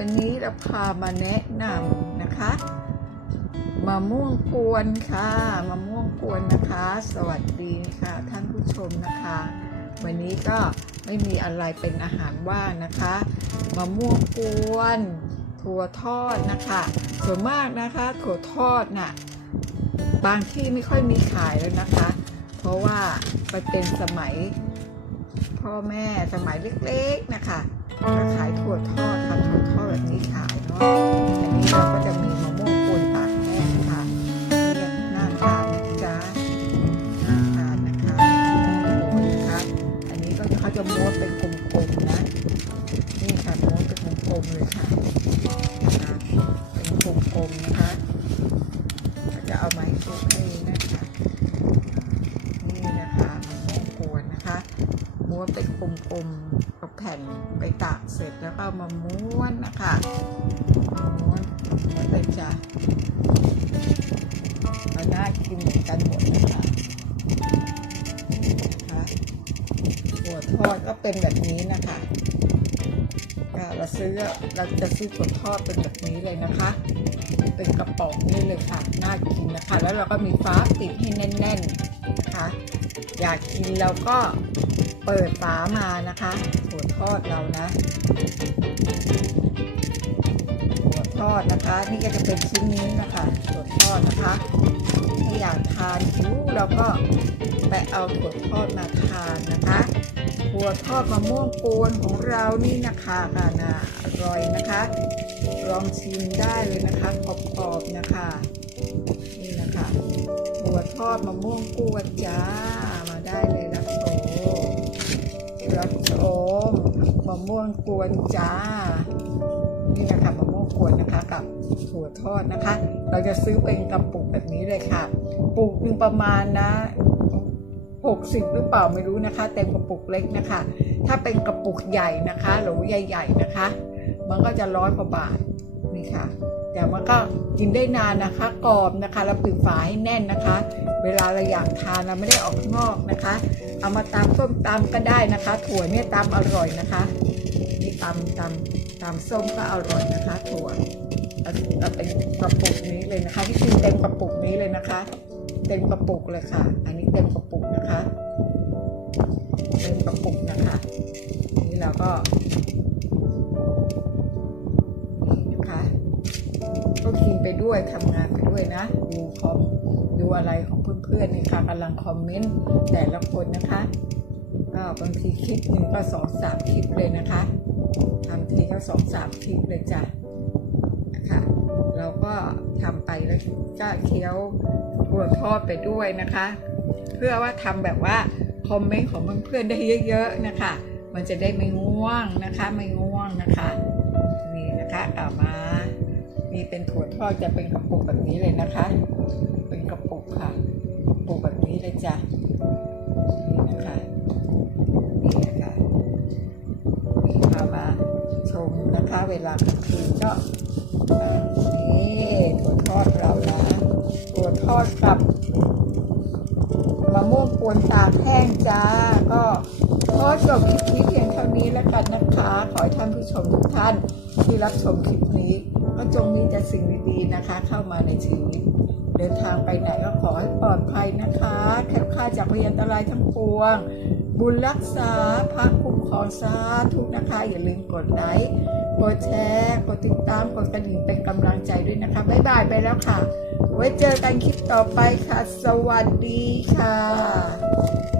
วันนี้เราพามาแนะนำนะคะมะม่วงกวนค่ะมะม่วงกวนนะคะ สวัสดีค่ะ ท่านผู้ชมนะคะ วันนี้ก็ไม่มีอะไรเป็นอาหารว่างนะคะมะม่วงกวนถั่วทอดนะคะส่วนมากนะคะถั่วทอดน่ะบางที่ไม่ค่อยมีขายแล้วนะคะ เพราะว่าไปเป็นสมัยพ่อแม่สมัยเล็กๆนะคะ ขายถั่วทอดทำถั่วทอดแบบนี้ขายเนาะอันนี้เรา ม้วนเป็นกลมๆกับแผ่นไปตากเสร็จแล้วก็ามาม้วนนะคะม้วนม้วนไปจ้ะมันน่ากินเหมือนกันหมดนะคะนะคะถั่วทอดก็เป็นแบบนี้นะคะค่ะเราซื้อเราจะซื้อถั่วทอดเป็นแบบนี้เลยนะคะ เป็นกระป๋องนี่เลยค่ะน่ากินนะคะ แล้วเราก็มีฟ้าปิดให้แน่น ๆ นะคะ อยากกินเราก็ เปิดฝามานะคะถั่วทอดเรานะถั่วทอดนะคะ นี่ก็จะเป็นชิ้นนี้นะคะถั่วทอดนะคะถ้าอยากทานคิ้เราก็ไปเอาถั่วทอดมาทานนะคะถั่วทอดมะม่วงกวนของเรานี่นะคะค่ะนะอร่อยนะคะลองชิมได้เลยนะคะกรอบๆนะคะนี่นะคะถั่วทอดมะม่วงกวนจ้ามาะม่วงกวนจ้า นี่นะคะมะม่วงกวนนะคะกับถั่วทอดนะคะ เราจะซื้อเป็นกระปุกแบบนี้เลยค่ะปุกหนึ่งประมาณนะ60 หรือเปล่าไม่รู้นะคะ เต็มกระปุกเล็กนะคะ ถ้าเป็นกระปุกใหญ่นะคะหรือใหญ่ ๆนะคะ มันก็จะร้อยกว่าบาทนี่ค่ะ แต่มันก็กินได้นานนะคะกรอบนะคะแล้วปิดฝาให้แน่นนะคะ เวลาเราอยากทานเราไม่ได้ออกข้างนอกนะคะ เอามาตำส้มตำก็ได้นะคะ ถั่วเนี่ยตำอร่อยนะคะนี่ตำตำตำส้มก็อร่อยนะคะ ถั่วเอาเอาเป็นกระปุกนี้เลยนะคะที่กินเต็มกระปุกนี้เลยนะคะ เต็มกระปุกเลยค่ะ อันนี้เต็มกระปุกนะคะเต็มกระปุกนะคะ นี่เราก็ ด้วยทำงานไปด้วยนะ ดูคอมดูอะไรของเพื่อนๆนี่ค่ะกำลังคอมเมนต์แต่ละคนนะคะก็บางทีคลิปหนึ่งก็สองสามคลิปเลยนะคะทำทีก็สองสามคลิปเลยจ้ะนะคะเราก็ทำไปแล้วก็เคี้ยวบัวทอดไปด้วยนะคะ เพื่อว่าทำแบบว่าคอมเมนต์ของเพื่อนๆได้เยอะ ๆนะคะ มันจะได้ไม่ง่วงนะคะ ไม่ง่วงนะคะ นี่นะคะกลับมา เป็นถั่วทอดจะเป็นกระปุกแบบนี้เลยนะคะ เป็นกระปุกค่ะกระปุกแบบนี้เลยจ้ะนี่นะคะนี่นะคะนี่พามาชมนะคะเวลากลางคืนก็อ่านี่ถั่วทอดเรานะถั่วทอดกับมะม่วงกวนตากแห้งจ้าก็ขอจบคลิปนี้เพียงเท่านี้แล้วกันนะคะ ขอให้ท่านผู้ชมทุกท่านที่รับชมคลิปนี้ ก็จงมีแต่สิ่งดีๆนะคะ เข้ามาในชีวิต เดินทางไปไหนก็ขอให้ปลอดภัยนะคะแคล้วคลาจากพยันตรายทั้งปวง บุญรักษาพระคุ้มครองสาธุนะคะ อย่าลืมกดไลค์กดแชร์กดติดตามกดกระดิ่งเป็นกำลังใจด้วยนะคะบ๊ายบายไปแล้วค่ะ ไว้เจอกันคลิปต่อไปค่ะ สวัสดีค่ะ